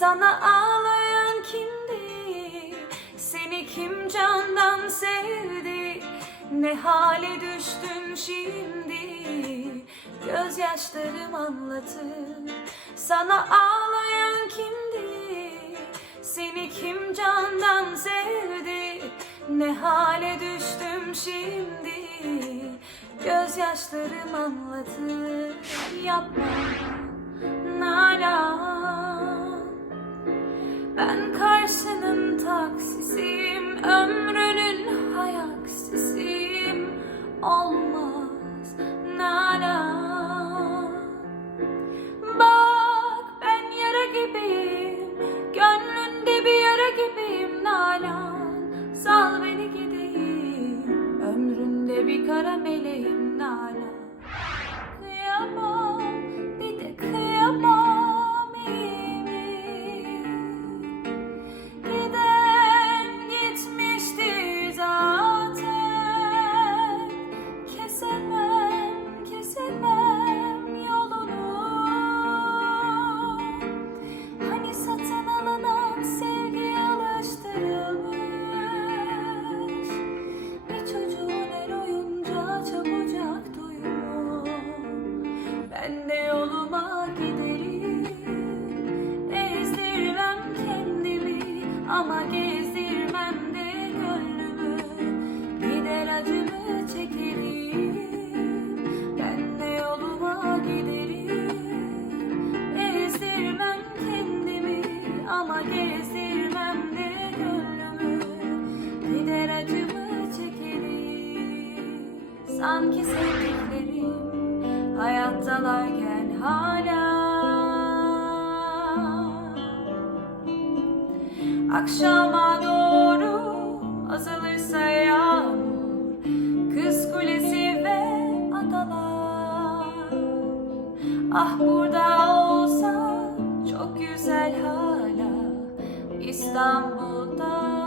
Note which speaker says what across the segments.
Speaker 1: Sana ağlayan kimdi? Seni kim candan sevdi? Ne hale düştün şimdi? Gözyaşlarım anlatır. Sana ağlayan kimdi? Seni kim candan sevdi? Ne hale düştüm şimdi? Gözyaşlarım anlatır. Yapma Ömrünün hayaksisiyim Olmaz. Nalan Bak ben yara gibiyim. Gönlünde bir yara gibiyim. Nalan Sal beni gideyim. Ömründe bir kara de yoluma giderim. Ezdirmem kendimi ama gezdirmem de gönlümü. Gider acımı çekerim. Ben de yoluma giderim. Ezdirmem kendimi ama gezdirmem de gönlümü. Gider acımı çekerim. Sanki sevdiklerim hayattalarken hala. Akşama doğru azalırsa yağmur Kız kulesi ve adalar. Ah burada olsa çok güzel hala İstanbul'da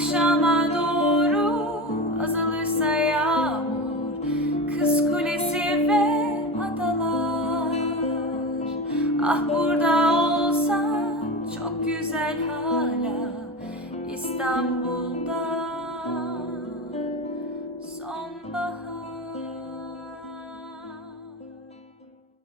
Speaker 1: Akşama doğru azalırsa yağmur Kız kulesi ve adalar. Ah burada olsam çok güzel hala İstanbul'da